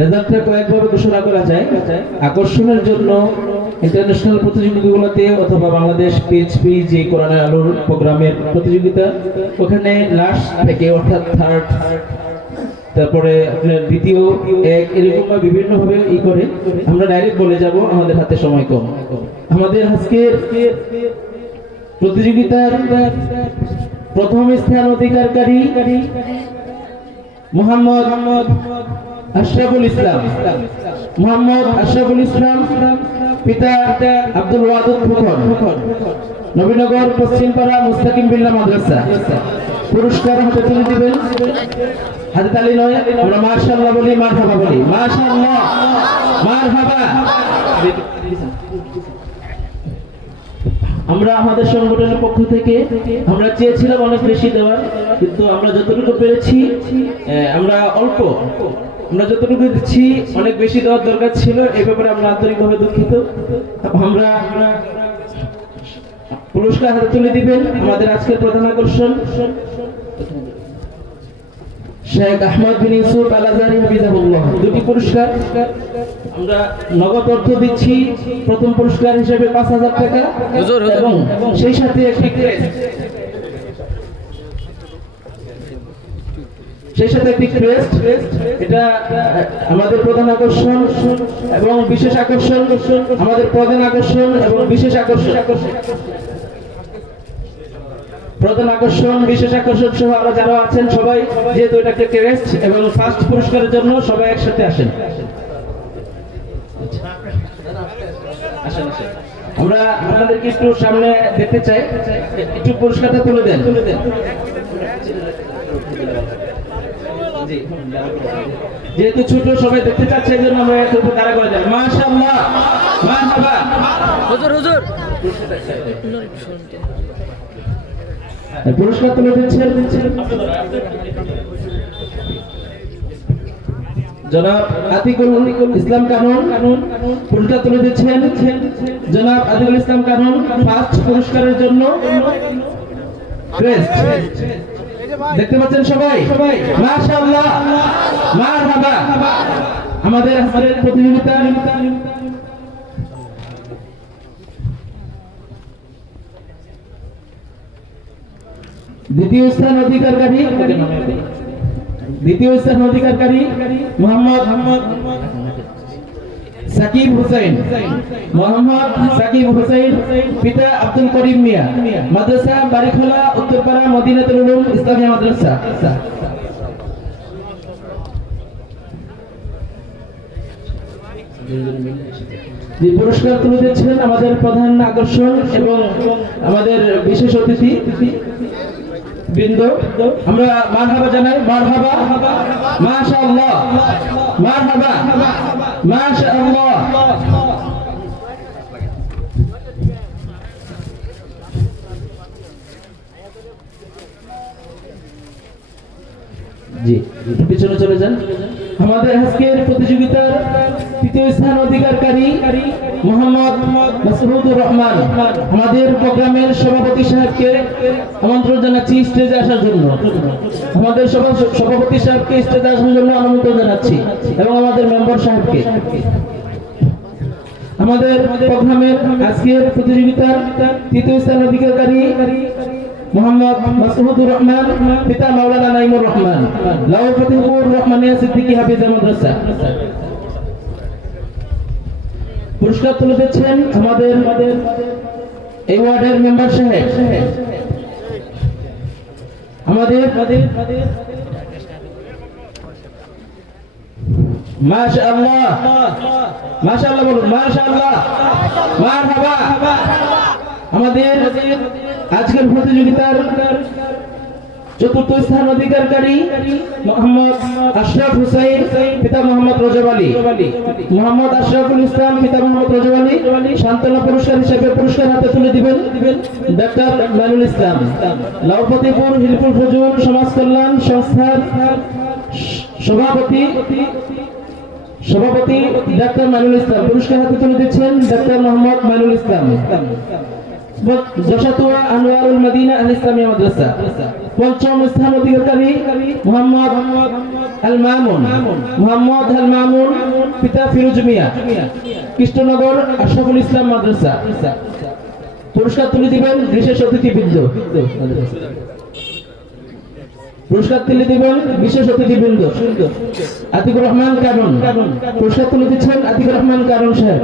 রেজাল্টটা কয়েকভাবে ঘোষণা করা যায়। আকর্ষণের জন্য ইন্টারন্যাশনাল প্রতিযোগিতাগুলোতে অথবা বাংলাদেশ পিএইচপি যে কোরআনের আলোর প্রোগ্রামের প্রতিযোগিতা, ওখানে লাস্ট থেকে অর্থাৎ থার্ড, তারপরে আপনার দ্বিতীয় এক, এরকম বিভিন্ন ভাবে করে আমরা ডাইরেক্ট বলে যাব, আমাদের হাতে সময় কম। আমাদের আজকের প্রতিযোগিতার প্রথম স্থান অধিকারী মোহাম্মদ আশরাফুল ইসলাম। মোহাম্মদ আশরাফুল ইসলাম, পিতা আব্দুল ওয়াদুদ খোকন, নবীনগর পশ্চিমপাড়া মুস্তাকিম বিল্লাহ মাদ্রাসা। পুরস্কার হাতে তুলে দিবেন। হাতে তালি নয়, আমরা মাশাআল্লাহ বলি, মারহাবা বলি। মাশাআল্লাহ, মারহাবা। আমরা আমাদের সংগঠনের পক্ষ থেকে আমরা চেয়েছিলাম অনেক বেশি দেওয়ার, কিন্তু আমরা যতটুকু পেরেছি আমরা অল্প, আমরা যতটুকু দিচ্ছি অনেক বেশি দেওয়ার দরকার ছিল। এই ব্যাপারে আমরা আন্তরিকভাবে দুঃখিত। আমরা পুরস্কার হাতে তুলে দিবেন আমাদের আজকের প্রধান আকর্ষণ শেখ আহমদ বিন ইউসুফ আল আজহারি হাফিজাহুল্লাহ। দুটি পুরস্কার আমরা নগদ অর্থ দিচ্ছি। প্রথম পুরস্কার হিসেবে 5000 টাকা এবং সেই সাথে একটি ক্রেস্ট, এটা আমাদের প্রধান আকর্ষণ এবং বিশেষ আকর্ষণ, আমাদের প্রধান আকর্ষণ এবং বিশেষ আকর্ষণ, প্রধান আকর্ষণ, বিশেষ আকর্ষণ সহ আরো যারা আছেন সবাই, যেহেতু এটা একটা ক্রেস্ট এবং ফার্স্ট পুরস্কারের জন্য সবাই একসাথে আসেন। আমরা আপনাদেরকে একটু সামনে দেখতে চাই, একটু পুরস্কারটা তুলে দেন। যেহেতু ছোট সবাই দেখতে চাচ্ছে, এই জন্য আমরা একটু তারা করে দেন। মাশাআল্লাহ, মারহাবা। হুজুর হুজুর পুরস্কার তুলে দিচ্ছেন জনাব আতিকুল ইসলাম কানুন। পুরস্কার তুলে দিচ্ছেন জনাব আতিকুল ইসলাম কানুন, ফার্স্ট পুরস্কারের জন্য ক্রেস্ট। দেখতে পাচ্ছেন সবাই? মাশাআল্লাহ, মারহাবা। আমাদের প্রতিযোগিতা দ্বিতীয় স্থান অধিকারী মোহাম্মদ সাকিব হুসাইন। মোহাম্মদ সাকিব হুসাইন, পিতা আব্দুল করিম মিয়া, মাদ্রাসা বাড়িখোলা, উত্তরপাড়া, মদিনাতুল উলুম ইসলামিয়া মাদ্রাসা। যে পুরস্কার তুলে দিচ্ছেন আমাদের প্রধান আকর্ষণ এবং আমাদের বিশেষ অতিথি বৃন্দ, আমরা মারহাবা জানাই। মারহাবা, মাশাআল্লাহ, মারহাবা, মাশাআল্লাহ। জি, পিছনে চলে যান। আমাদের আজকের প্রতিযোগিতার তৃতীয় স্থান অধিকারী মোহাম্মদ মাসুদুর রহমান। আমাদের প্রোগ্রামের সভাপতি সাহেবকে আমন্ত্রণ জানাচ্ছি স্টেজে আসার জন্য। আমাদের সভাপতি সাহেবকে স্টেজে আসার জন্য আমন্ত্রণ জানাচ্ছি এবং আমাদের মেম্বার সাহেবকে। আমাদের প্রোগ্রামের আজকের প্রতিযোগিতার তৃতীয় স্থান অধিকারী মোহাম্মদ মাসুদুর রহমান, পিতা মাওলানা নাইমুর রহমান, লাউ ফতিহপুর রহমানিয়া সিদ্দিকী হাফিজা মাদ্রাসা। পুরস্কার তুলে দিচ্ছেন আমাদের এই ওয়ার্ডের মেম্বার সাহেব। আমাদের মাশাআল্লাহ, মাশাআল্লাহ বলুন, মাশাআল্লাহ, মারহাবা। আমাদের আজকের প্রতিযোগিতার চতুর্থ স্থান অধিকারী মোহাম্মদ আশরাফ হুসাইন, পিতা মোহাম্মদ রজব আলী। মোহাম্মদ আশরাফুল ইসলাম, পিতা মোহাম্মদ রজব আলী। সান্ত্বনা পুরস্কার হিসেবে পুরস্কার হাতে তুলে দিবেন ডাক্তার মাইনুল ইসলাম, লাউফতিপুর হিলফুল ফজুল সমাজ কল্যাণ সংস্থার সভাপতি ডাক্তার মাইনুল ইসলাম। পুরস্কার হাতে তুলে দিচ্ছেন ডাক্তার মোহাম্মদ মাইনুল ইসলাম। যশাতুয়া আনোয়ারুল মদিনা আল ইসলামিয়া মাদ্রাসা। পঞ্চম স্থান অধিকারী মোহাম্মদ আল মামুন, মোহাম্মদ আল মামুন, পিতা ফিরোজ মিয়া, কৃষ্ণনগর আশরাফুল ইসলাম মাদ্রাসা। পুরস্কার তুলে দিবেন বিশেষ অতিথিবৃন্দ। পুরস্কার তুলে দিবেন বিশেষ অতিথিবৃন্দ। আতিকুর রহমান কারণ পুরস্কার তুলে দিচ্ছেন আতিকুর রহমান কারণ সাহেব।